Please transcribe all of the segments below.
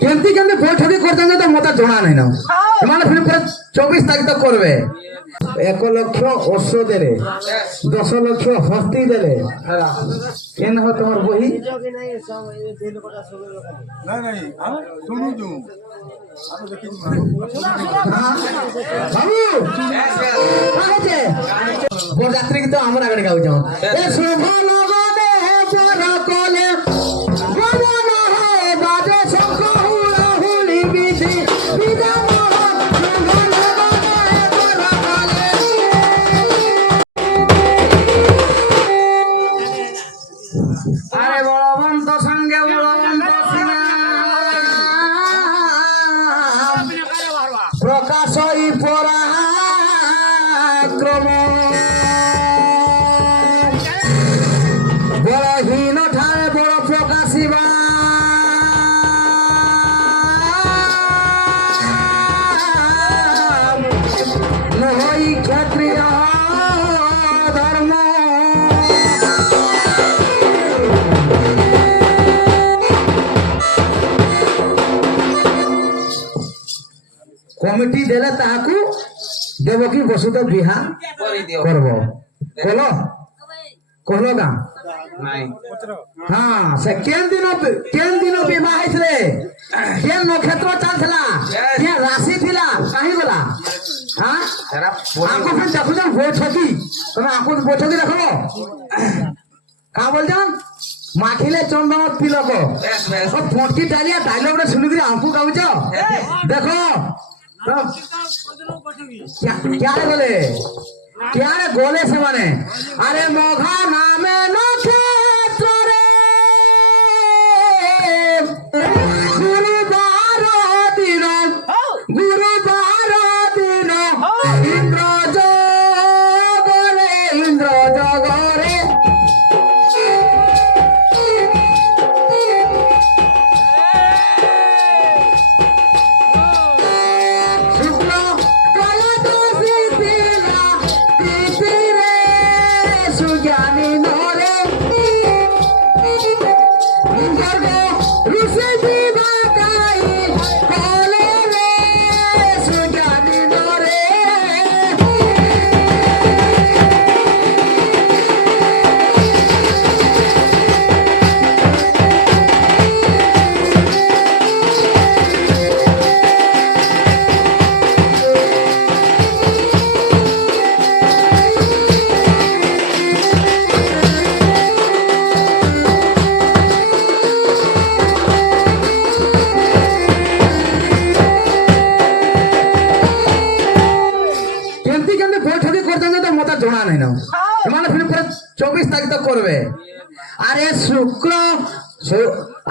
কেমতি কেমতি বৈঠকি করতে তো মতো জনা নাই না মানে ফির 24 তারিখ তো করবে 1 লক্ষ অশ্ব দেলে 10 লক্ষ হস্তি দেলে কেন হয় তোমার বহি বরযাত্রী তো আমার আগে গাউছ শুভ লগনে পর কলে আরে বলবন্ত সঙ্গে বলবন্ত প্রকাশই পরাক্রম বড়হীন ঠায় বড় প্রকাশিবা নহই ক্ষত্রিয় ধর্ম কমিটি দেলে তাহাকু দেবকী বসুত বিহা করব কল কল গাঁ হ্যাঁ সে কেন দিন বিবাহ হয়েছিলে কেন নক্ষত্র চালছিলা কেন রাশি থিলা কাহি গলা হ্যাঁ আকু ফের দেখুছ বৈঠকি তুমি আকু বৈঠকি দেখো কা বলছেন মাখিলে চন্দন তিলক ফটকি ডালিয়া ডায়লগ শুনিকি আকু গাউছ দেখো क्या बोले क्या गोले से माने अरे मोघा नामे नक्षत्र रे गुरुवार दिन इंद्र जगरे জনা নাই না মানে ফির 24 তারিখ তো করবে আরে শুক্র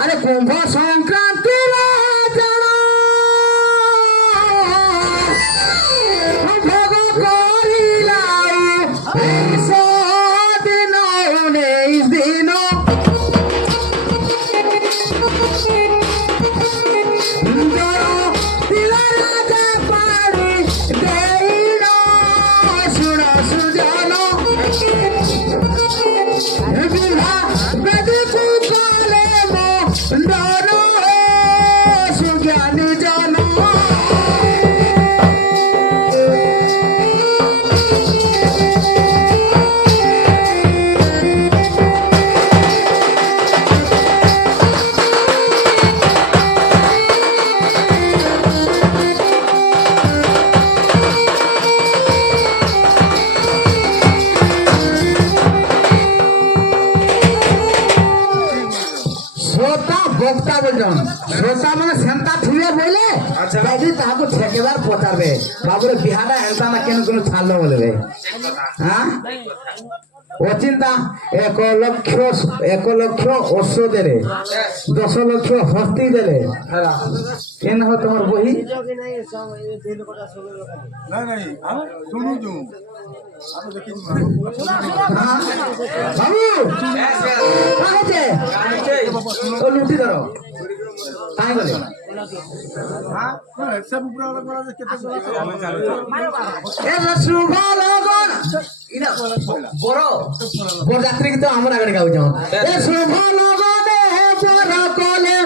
আরে কুম্ভ সংক্রান্তি ভোগ করিলাম 19 দিন শ্রোতা মানে সেন্তা থিবে বলে তাহাকে ঠেকেবার পচারবে বাবুরে বিহাটা এলতা না কেন কোনো ছাড়লো বলবে হ্যাঁ অচিন্তা 1 লক্ষ অশ্ব দেলে 10 লক্ষ হস্তি দেলে কেন হয় তোমার বহি বাবু লুটি ধরো তাই বলে শুভ লগন বড় বরযাত্রী তো আমার আগে গাউছ শুভ লগনে বড় কলে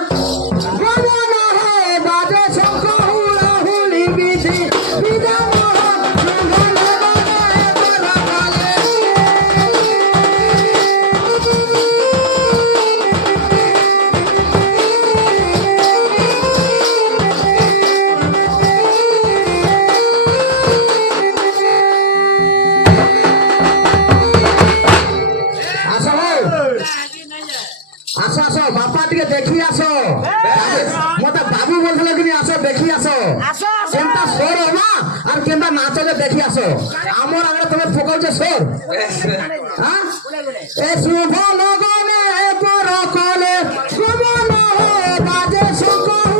মতে বাবু বলছিল কি আসো দেখি আসো কেনটা সোর হবা আর কেনটা নাচলে দেখি আসো আমার আগে তুমি ফোকাউছে সোর হ্যাঁ এ শুভ লগনে পর কলে শুভন বাজে সকল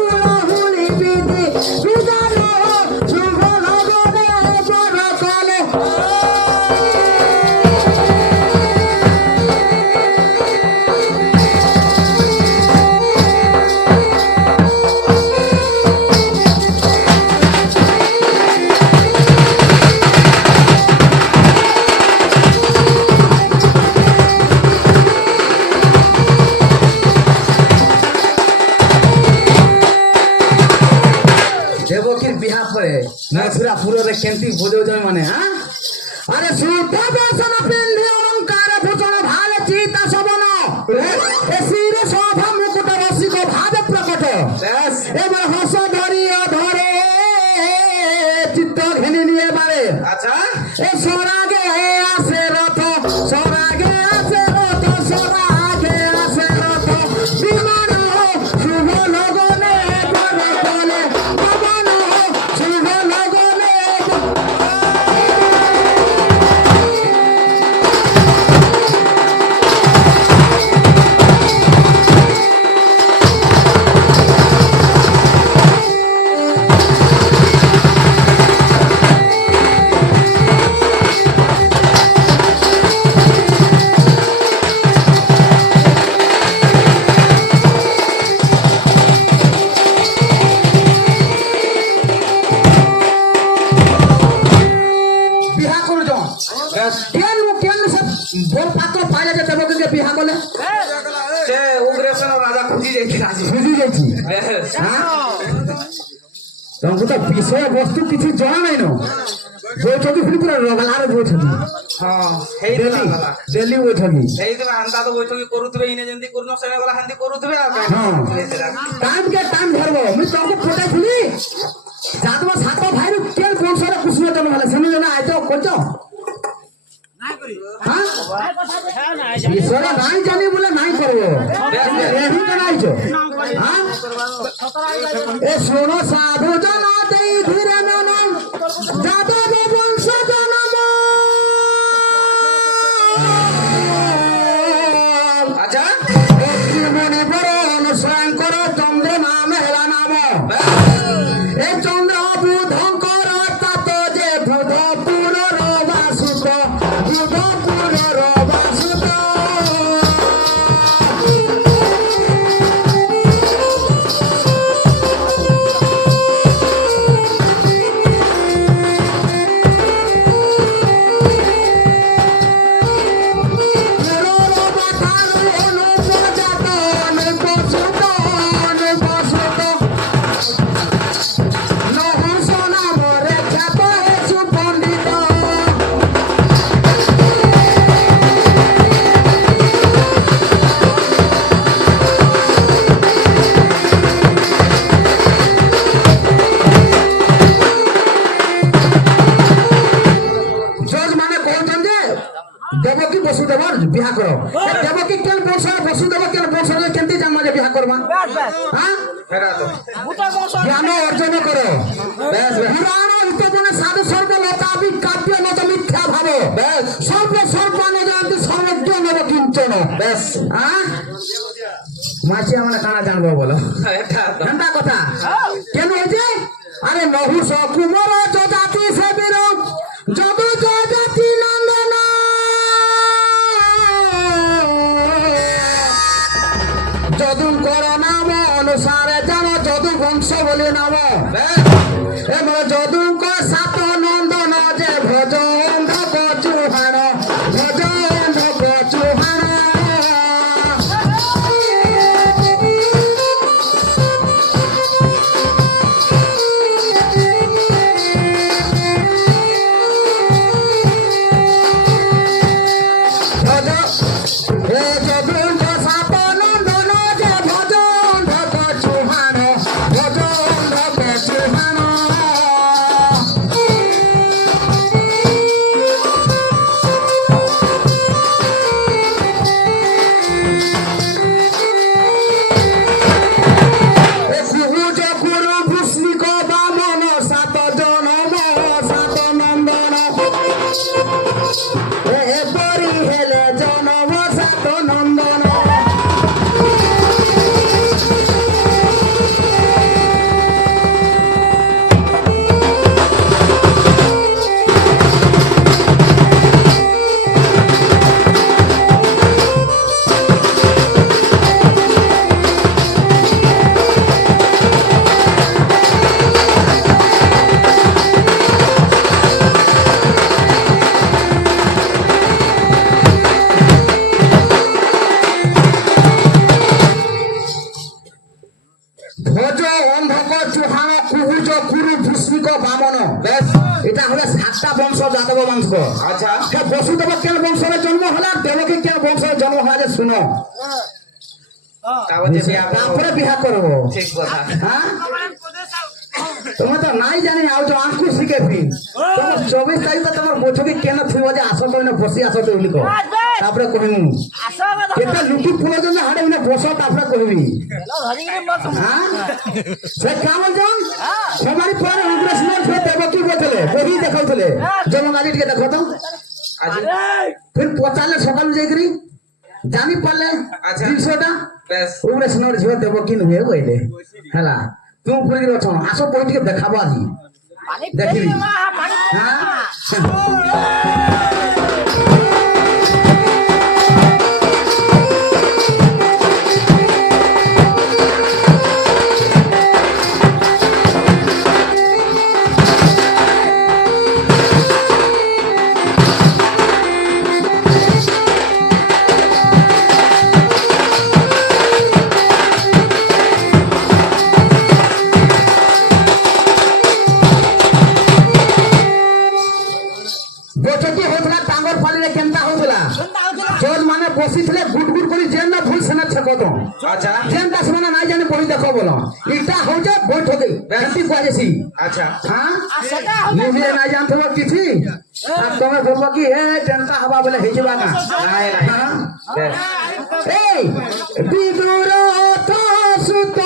হুলি বিধি বিদান শুভ লগনে পর কলে দেবকীর বিহা পরে মথুরা পুরোরে কেন্তি বোঝো যায় মানে হ্যাঁ আরে শুদ্ধ বসন পিন্ধি অলঙ্কার ভূষণ ভাল চিতা শবন এ শির শোভা মুকুট রসিক ভাবে প্রকট এবার হস ধরিয়া ধরে চিত্ত ঘেনে নিয়ে বারে আচ্ছা এ সরাগে আসে রথ সরাগে আসে রথ সরাগে আসে রথ বিমান শুভ লগনে পর কলে পবন শুভ লগনে বিহা করুছ কেন কেন সব বল পাত্র পাইলে যে দেবকীকে বিহা কলে সে উগ্রেসন রাজা খুঁজি যাইছিল আজ বুঝি যাইছি তোমাকে তো বিষয় বস্তু কিছু জনা নাই ন বৈঠকি ফিরি পুরো রগলারে বৈঠকি হ্যাঁ হেই ডেলি দিলা ডেলি বৈঠকি হেই দিলা হান্দা তো বৈঠকি করুথবে ইনে যেমতি করুন সেনে গলা হান্দি করুথবে আর কাই হ্যাঁ টাইম কে টাইম ধরবো আমি তোমাকে পটাইছিলি যাদব সাত ভাইর কে বংশরে কুসুম জন্ম হলে সেনে জন্য আইতো করছ হ্যাঁ বিষয়টা নাই জানি বলে নাই করবো রেডি কেন আইছো হ্যাঁ এ শোনো সাধু জন দেই ধীরে নন যাদব বংশ জনম আচ্ছা মনে পড়ো অনুসরণ করো চন্দ্র নাম হেলা নাম এই চন্দ্র বুধঙ্কর তাত যে বুধপুর রবাসুত বুধপুর রবাসুত দেবকী বসুদেবর বিহা কর দেবকী কেন বংশরে বসুদেব কেন বংশরে কেমতি জানবা যে বিহা করবা হ্যাঁ ফেরা তো জ্ঞান অর্জন কর পুরাণ ইত্যজনে সাধু সর্ব লতাবি কাব্য নত মিথ্যা ভাব সর্ব সর্বান জানতি সর্বজ্ঞ নব কিঞ্চন বেশ হ্যাঁ মাছি আমরা কানা জানবো বলো এটা তো ঘন্টা কথা কেন হয়েছে আরে নহুষ কুমার যজাতি সেবীর যদু যজাতি নন্দন যদু কর নাম অনুসারে জান যদু বংশ বলে নাম এবার যদু সাত নন্দন যে ভজ চুহান ভজ চুহান ভোজ অন্ধক চুহান কুহুজ কুরু ভূষ্মিক বামন বেশ এটা হলো 7টা বংশ যাদব বংশ। আচ্ছা সে বসুদেব কেন বংশের জন্ম হলো, দেবকী কেন বংশের জন্ম হলো শুনো, তারপরে বিয়া করবো। তারপরে বিহা করবো। ঠিক কথা হ্যাঁ তোমার তো নাই জানি আজ আঁকু শিখেছি তোমার 24 তারিখ তোমার বৈঠকে কেন থিব যে আসো করে বসি আসো তো লিখ তারপরে কহিমু এটা লুটি পুরো জন্য হাড়ে মানে বসো তারপরে কহিবি। হ্যাঁ সে কেমন জন সবারই পরে অগ্রেসর সে দেবকী বলছিলে বহি দেখাউଥିଲେ যেমন আজ টিকে দেখো তো আজ ফির পচালে সকাল যাইকরি জানি পারলে আচ্ছা। জিনিসটা বেশ অগ্রেসর ঝিও দেবকী নুহে কইলে হেলা তুমি উপরে গিয়ে অছ আসো বই টিকে দেখাবো আজি দেখিবি। হ্যাঁ বৈঠকি হয়েছিল টাঙ্গর ফালিলে কেনটা হয়েছিল জজ মানে বসিছিলে গুট গুট করে যেন না ভুল সেনা ছেকত আচ্ছা যেনটা ସେମାନେ নাই জানি বহি দেখো বল এটা হচ্ছে বৈঠকি বেশি কুয়াছি। আচ্ছা হ্যাঁ নিজে নাই জানথব কিছু আর তুমি বলবো কি হে যেনটা হবা বলে হয়ে যাবা না। নাই নাই হ্যাঁ বেশ এই বিদুর সুত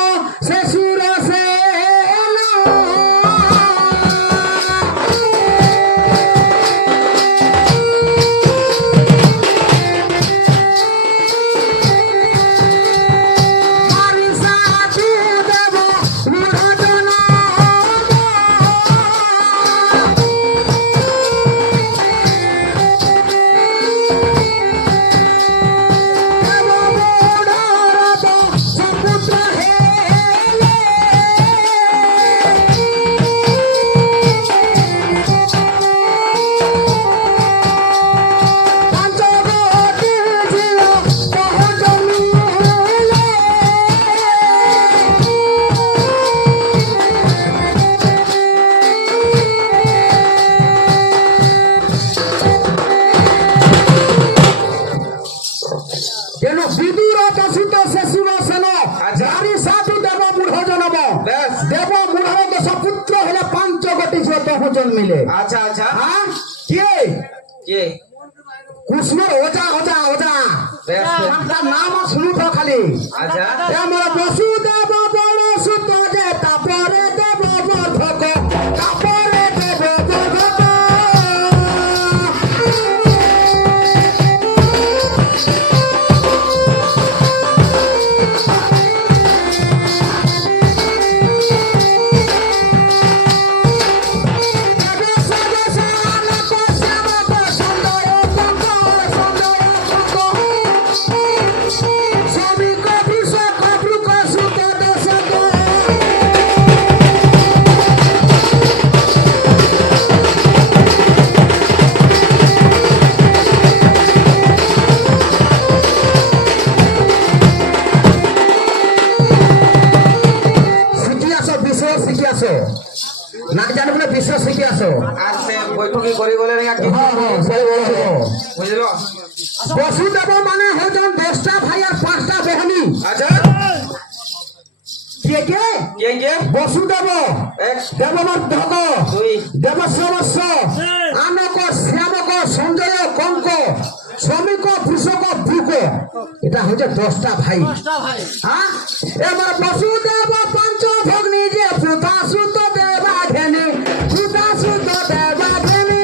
শ্বশুর সে কেন বিদুর দশিত শেষুর সেন জারি সাধু দেব মূঢ় জনম বেশ দেব মূঢ় দশ পুত্র হলে 5 গোটি ঝিও তহ জন্মিলে। আচ্ছা আচ্ছা হ্যাঁ কে কে কুষ্ণর ওজা ওজা ওজা বেশ তার নাম শুনু তো খালি আচ্ছা আমার বসুদেব বড় সুত যে তাপরে দেব বর্ধক তাপরে দেব বর্ধক না জানি বলে বিশ্ব শিখে আসো। আর সে বৈঠকি করি বলে রে কি হ্যাঁ হ্যাঁ সেই বলো বুঝলো বসুদেব মানে হচ্ছেন 10টা ভাই আর 5টা বেহনি। আচ্ছা কে কে কে কে বসুদেব এক দেববর্ধক দুই দেবশ্রবস্য আনক শ্যামক সঞ্জয় কঙ্ক শ্রমিক কৃষক ভ্রুক এটা হচ্ছে 10টা ভাই। হ্যাঁ এবার বসুদেব 5 ভগ্নী যে সুতা সুত দেবা ঘেনি সুতা সুত দেবা ঘেনি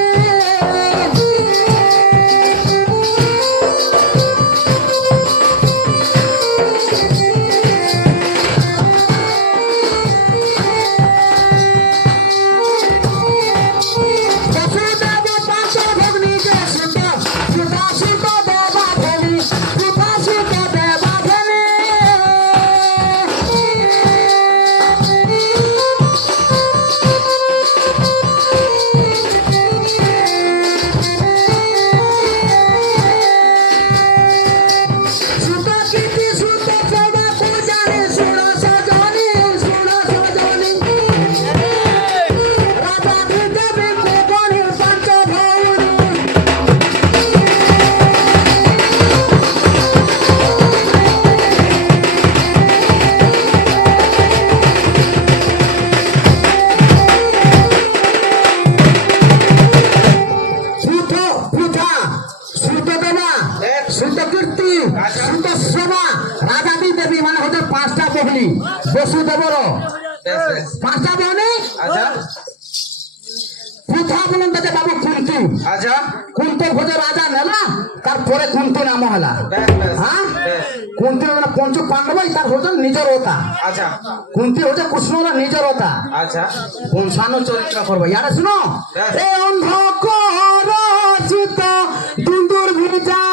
বসুদেব 5 ভগ্নী যে সুতা সুতা সুত দেবা ঘেনি সুতা সুত দেবা ঘেনি বেশ বেশ পাঁচটা ভনী আচ্ছা প্রথম বলুন তাকে বাবু কুন্তু আচ্ছা কুন্তু ভোজ রাজা নেলা তারপরে কুন্তু নাম হলা বেশ বেশ হ্যাঁ বেশ কুন্তি মানে পঞ্চ পাণ্ডব তার হচ্ছে নিজের ওতা আচ্ছা কুন্তি হচ্ছে কৃষ্ণর নিজের ওতা আচ্ছা কংসানো চরিত্র করবো ইয়ারে শুনো হ্যাঁ। এ অন্ধকার চিত দুন্দুর ভিজার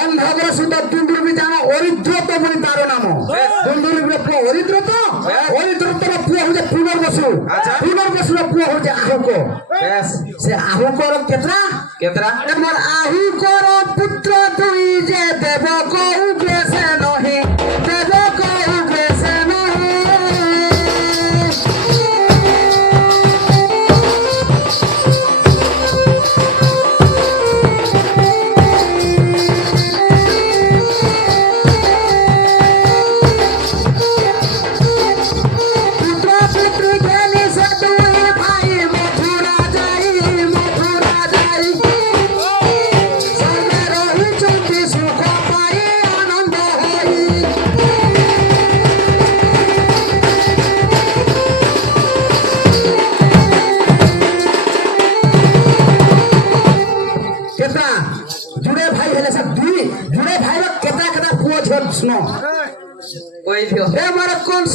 অন্ধকার সুন্দর দুন্দুর বিজানো অরিদ্রত বলি তার নাম দুন্দুর পুଅ অরিদ্রত অরিদ্রতর পুଅ হচ্ছে পুনর্বসু আচ্ছা। পুনর্বসুর পুଅ হচ্ছে আহুক বেশ সে আহুকর কেতরা কেতরা এবার আহুকর পুত্র তুই যে দেব কৌকে সে নহি দেব কৌকে সে নহি পুত্র পুত্রী জ্ঞানী সে দুই ভাই মথুরা যাই সর্বে রহিଛନ୍ତି সুখ পাই আনন্দ হই কেতা জুড়ে ভাই হেলে সব দুই জুড়ে ভাইর কেতা কেতা পুଅ ঝିଅ শুনো কই দিও এবার কংস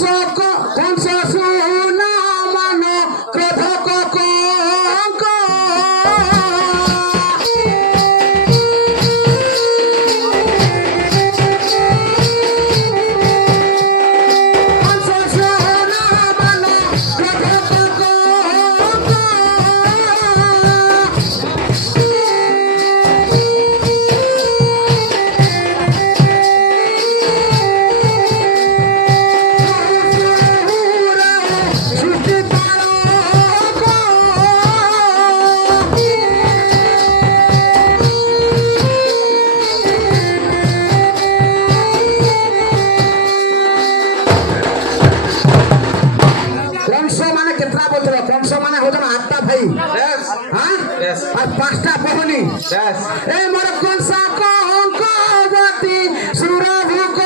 শুনা মান ক্রোধ কঙ্ক কংস শুনা মান ক্রোধ কঙ্ক সৃষ্টি পারো কংস মানে কেতরা বলছিল কংস মানে হচ্ছে আটটা ভাই বেশ হ্যাঁ বেশ আর পাঁচটা বহনী বেশ এই মোর কংসা কঙ্কবতী সুরভুক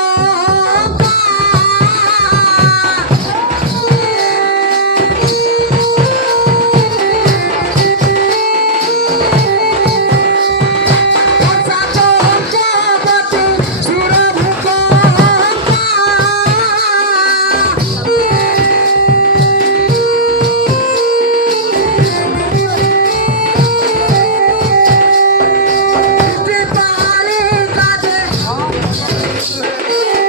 কংসা কঙ্কবতী সুরভুক পালি কাজে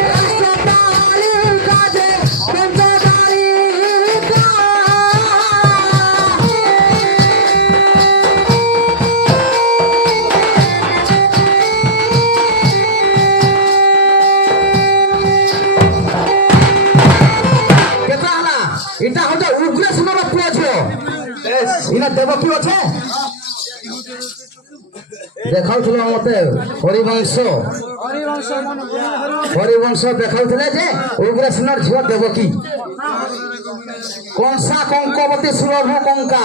রাষ্ট্রপালি কাজে পঞ্চদারি কেতা হলা এটা হচ্ছে উগ্রেশ্বর পুଅ ঝିଅ বেশ ইনা দেব কি আছে দেখাউছিল মতে হরিবংশ দেখাউଥିଲେ যে উগ্রেশ্বর ঝিଅ দেবকী কংসা কঙ্কবতী সুরভ কঙ্কা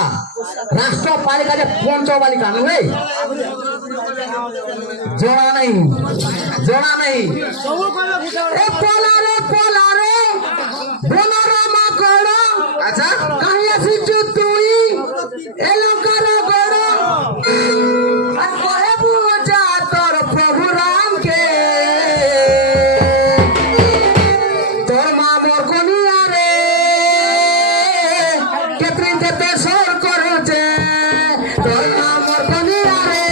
রাষ্ট্র পালিকা যে পঞ্চ বালিকা নুহে জনা নাই এ পলারে বনর মাকড় আচ্ছা কাহি আসিছু তুই এলকার গড় আর কহে বুঝা তোর প্রভু রামকে তোর মা মোর কনিয়া রে কে কেতরি কেতে সর করছে তোর মা মোর কনিয়া রে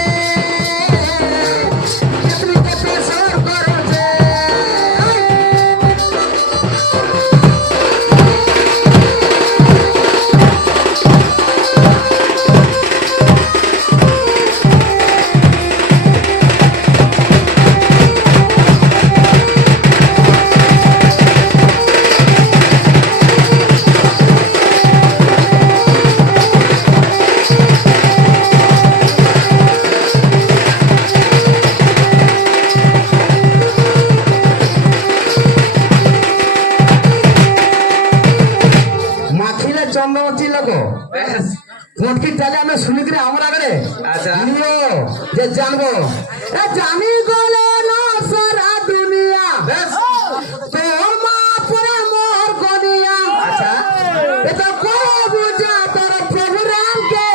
কেতরি কেতে সর করছে মাখিলে চন্দ্রমতি লোক ব্যাস মোটকি তাহলে আমরা শুনিದ್ರೆ আমরা আগে আচ্ছা। নিও যে জানবো এ জানি গলে না সারা দুনিয়া ব্যাস তোর মা পরে মোর গনিয়া আচ্ছা এটা কো বুঝা তোর প্রভু রামকে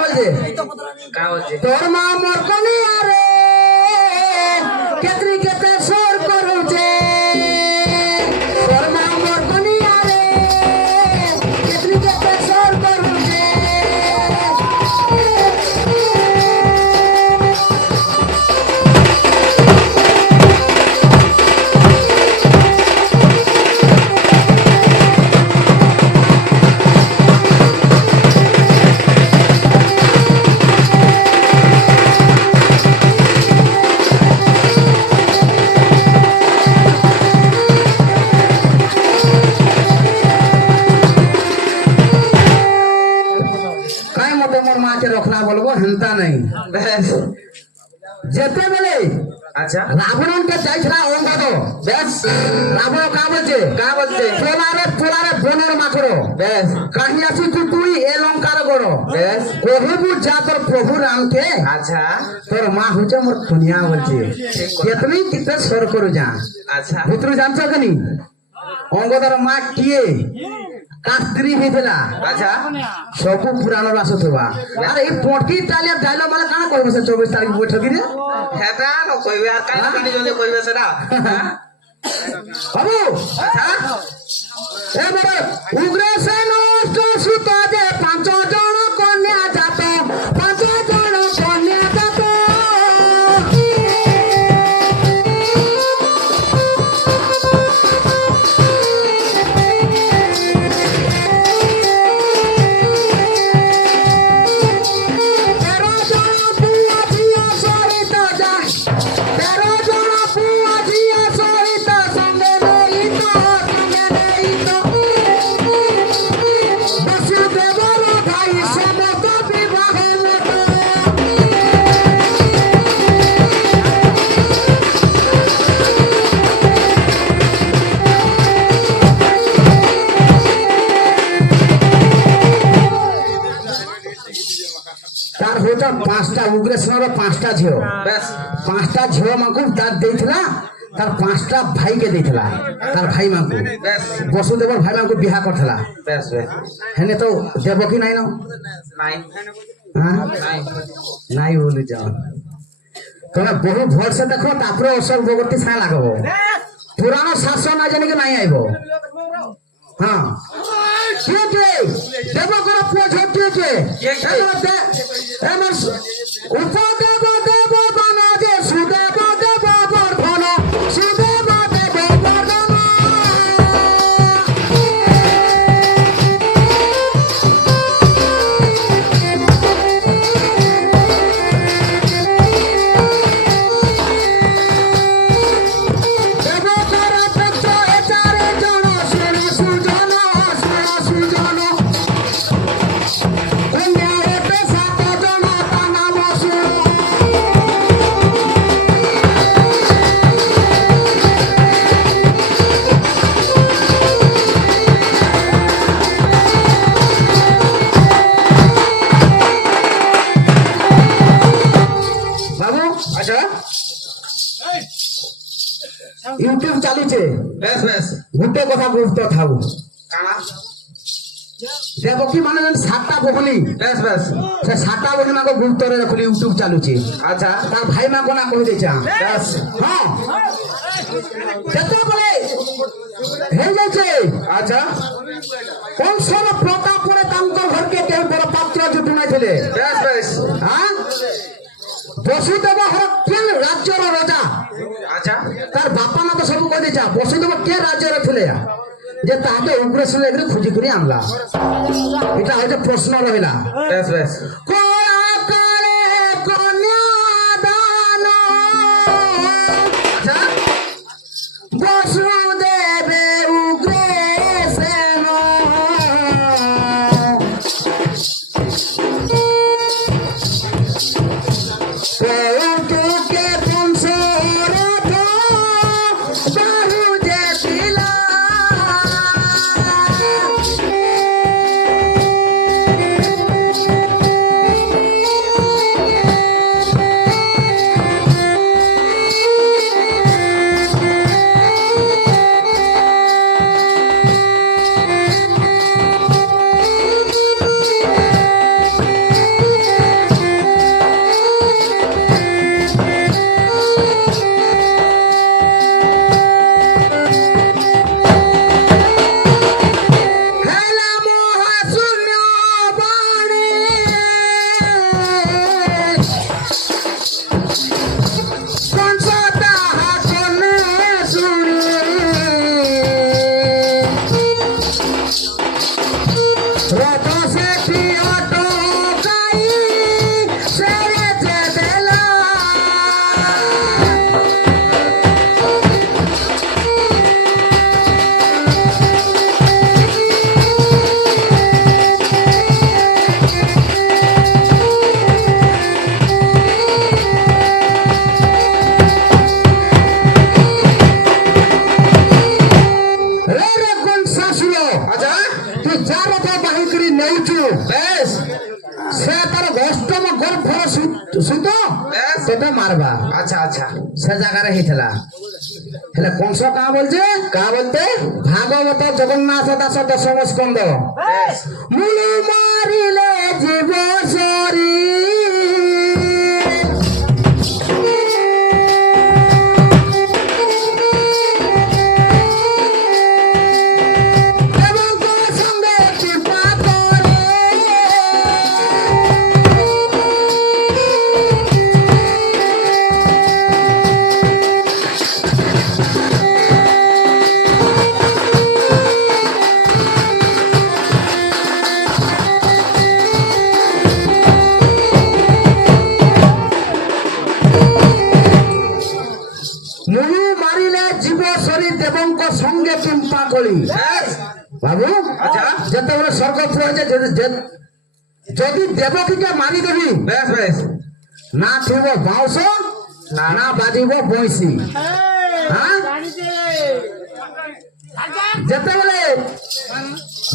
বলছে কা বলছে তোর মা মোর গনিয়া রে কেতরি কেতে সর করুছে তোর মা মোর গনিয়া রে কেতরি কেতে সর করুছে কাই মতে মোর মাকে রখলা বলবো হেনতা নাই ব্যাস যেতে বেলে আচ্ছা রাবণকে চাইছিলা অঙ্গদ বেশ রাবণ কা বলছে কা বলছে পোলারে পোলারে বনের মাকড় ব্যাস কাহি আছি তুই এ লঙ্কার গড় ব্যাস কহিবু যা তোর প্রভু রামকে আচ্ছা তোর মা হচ্ছে মোর দুনিয়া বলছে ঠিক কথা। কেতনি কিতে সর করু যা আচ্ছা ভিতরে জানছো কেনি অঙ্গদর মা কিয়ে কার স্ত্রী হয়েছিলা আচ্ছা সবু পুরানো রাস থবা আরে এই পটকি টালিয়া ডায়লগ মানে কানা কইব সে 24 তারিখ বৈঠকি রে হেটা ন কইবে আর কাই কানি জলে কইবে সেটা হ্যাঁ বাবু আচ্ছা এবারে উগ্রসেন সুত যে 5 জন কন্যা জাত 5 জন কন্যা জাত তেরো জন পুয়া ঝিয়া সহিত যায় 13 জন পুয়া ঝিয়া সহিত সঙ্গে নেই তো বসুদেবর ভাই সমত বিবাহে মত তার হচ্ছে 5টা উগ্রেশ্বর 5টা ঝিও ব্যাস 5টা ঝিও মাଙ୍କୁ তার ଦେଇଥିଲା তার 5টা ভাইকে ଦେଇଥିଲା তার ভাই মাଙ୍କୁ ব্যাস বসুদেবর ভাই মাଙ୍କୁ বিହା କରିଥିଲା ব্যাস ব্যাস হেনে তো দেবকী নাই ন নাই হ্যাঁ নাই নাই বলি যাও তোমরা বহু ভরসে দেখো তারপরে অসল ভগবতী ছায়া লাগব পুরানো শাসন না জানি কি নাই আইব হ্যাঁ কে কে দেবকর পুଅ ঝିଅ কে কে এমন উপদেব দেব বন যে সুদেব দেব বর্ধন সুদেব দেব বর্ধন দেবকর পুত্র এ 4 জন শুন সুজন কন্যা এতে 7 জন তা নাম শুন বাবু আচ্ছা ইউটিউব চালিছে ব্যাস ব্যাস গোটে কথা বুঝতে থাকু কানা দেবকী মানে 7টা বহনি বেশ বেশ সে 7টা বহনি মাকে গুরুত্বরে রাখলি ইউটিউব চালুছে আচ্ছা তার ভাই মা কোনা কই দেছা বেশ হ্যাঁ যেতেবেলে হয়ে যাচ্ছে আচ্ছা কংসর প্রতাপ পরে তাঙ্কর ঘরকে কেউ বড় পাত্র জুটু নাইছিলে বেশ বেশ হ্যাঁ বসুদেব হর কেন রাজ্যর রাজা আচ্ছা তার বাপা মা তো সব কই দেছা বসুদেব কে রাজ্যর ছিলে যে তাকে উপরে শুনে এগুলো খুঁজি করে আনলা এটা হয়তো প্রশ্ন রহিলা বেশ বেশ কলাকালে কন্যাদান আচ্ছা বসুদেবে উগ্রেসেন কৌতুকে বংশরথ বাহু যে ছিলা হেলা মহাশূন্য বাণী কংস তাহা কর্ণে শুনি রথ সেটি অটকাই সেরেছে বেলা রে রে কোন শাশুড় আচ্ছা তুই যার রথ বাহিকরি নেউছু বেশ সে তার অষ্টম গর্ভর সুত বেশ তোকে মারবা আচ্ছা আচ্ছা সে জায়গায় হয়েছিল হেলে কংস কা বলছে কা বলতে ভাগবত জগন্নাথ দাস দশম স্কন্ধ বেশ মুলু মারিলে জীব সরি এবং তোর সঙ্গে কৃপা করে মুলু মারিলে জীব সরি দেবঙ্ক সঙ্গে কিম্পা করি বেশ বাবু আচ্ছা। যেতেবেলে স্বর্গপুর হয়েছে যদি দেবকীকে মারি দেবি বেশ বেশ না থিব বাউস না বাজিব বইসি হ্যাঁ যেতেবেলে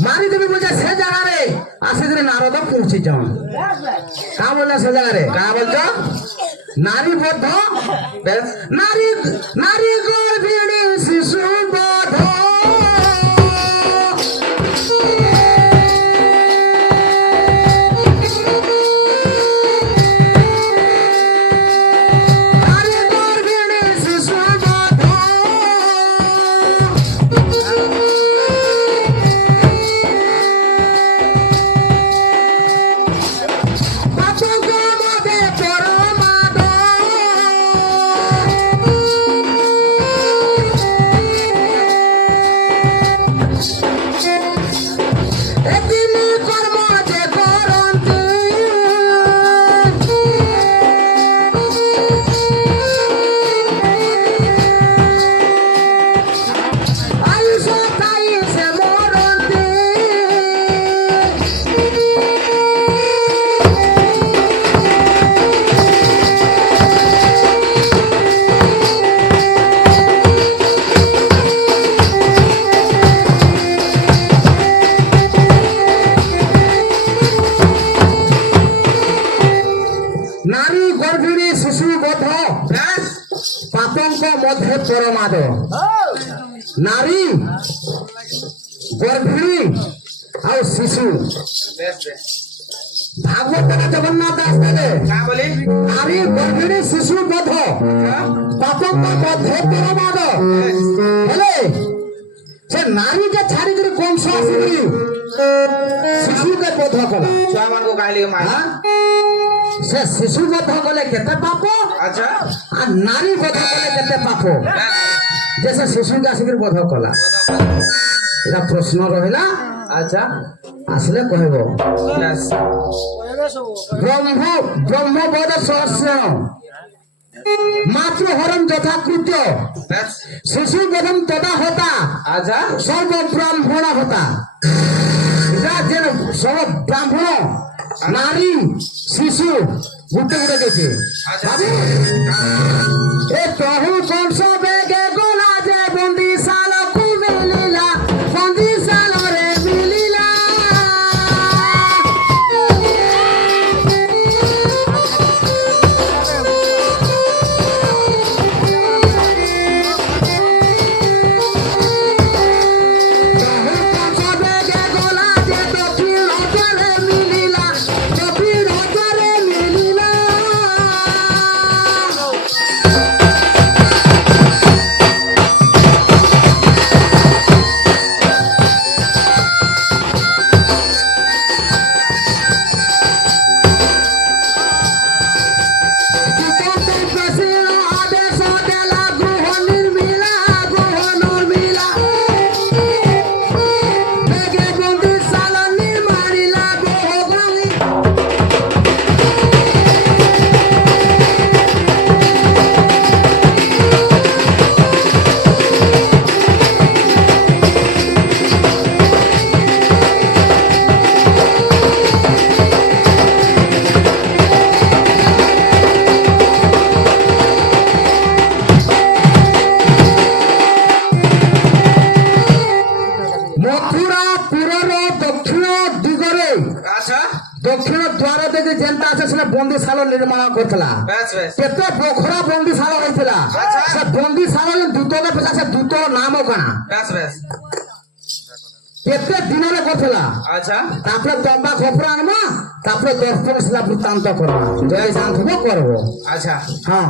মারি দেবি বলছে সে জায়গারে আসিದ್ರೆ নারদ পৌঁছিছ কা বললে সে জায়গারে কা বলছ নারী বদ্ধ বেশ নারী নারী গর্ভিণী শিশু বধ নারী গর্ভিণী শিশু বধ পাতক মধ্যে পরমাদ এদিনি কর্ম যে করন্তি আয়ুষ তাই সে মরন্তি নারী গর্ভিণী শিশু বধ বেশ পাতঙ্ক মধ্যে পরমাদ নারী গর্ভিণী ଆଉ শিশু বেশ বেশ ভাগবত জগন্নাথ দাস বলে না বলি নারী গর্ভিণী শিশু বধ পাপঙ্গ বধে পরমাদ হেলে সে নারীকে ছাড়িকি কংস আসিকি শিশুকে বধ কলা ছুয়া মানকু কাহিলি মাই হ্যাঁ? সে শিশু বধ কলে কেতে পাপ আচ্ছা আর নারী বধ কলে কেতে পাপ যে সে শিশুকে আসিকি বধ কলা এটা প্রশ্ন রহিলা আচ্ছা আসলে কহিব বেশ ব্রহ্মবদ সহস্র মাতৃ হরণ যথাকৃত্য বেশ শিশু বধম তদা হতা আচ্ছা সর্ব ব্রাহ্মণ হতা এটা যে সব ব্রাহ্মণ নারী শিশু গুটে গুটে গেছে বাবু এ তহু কংস বেগে গোলা যে বন্দি সাল কুবে লীলা বন্দি সাল রে মিলিলা তহু কংস বেগে গোলা যে দক্ষিণ অজরে মিলিলা দক্ষিণ অজরে মিলিলা মথুরা পুরর দক্ষিণ দিগরে আচ্ছা দক্ষিণ দ্বার দিকে যেটা আছে সেটা বন্দিশাল নির্মাণ করছিল বেশ বেশ কেতে পোখরা বন্দিশাল হয়েছিল সে বন্দিশাল দূতকে পেছা সে দূত নাম কাଣା বেশ বেশ কেতে দিନରେ করছিল আচ্ছা তারপরে দম্বা খপরা আনবা তারপরে দর্শন শিলা বৃত্তান্ত করবা যদি শান্ত করবো আচ্ছা হ্যাঁ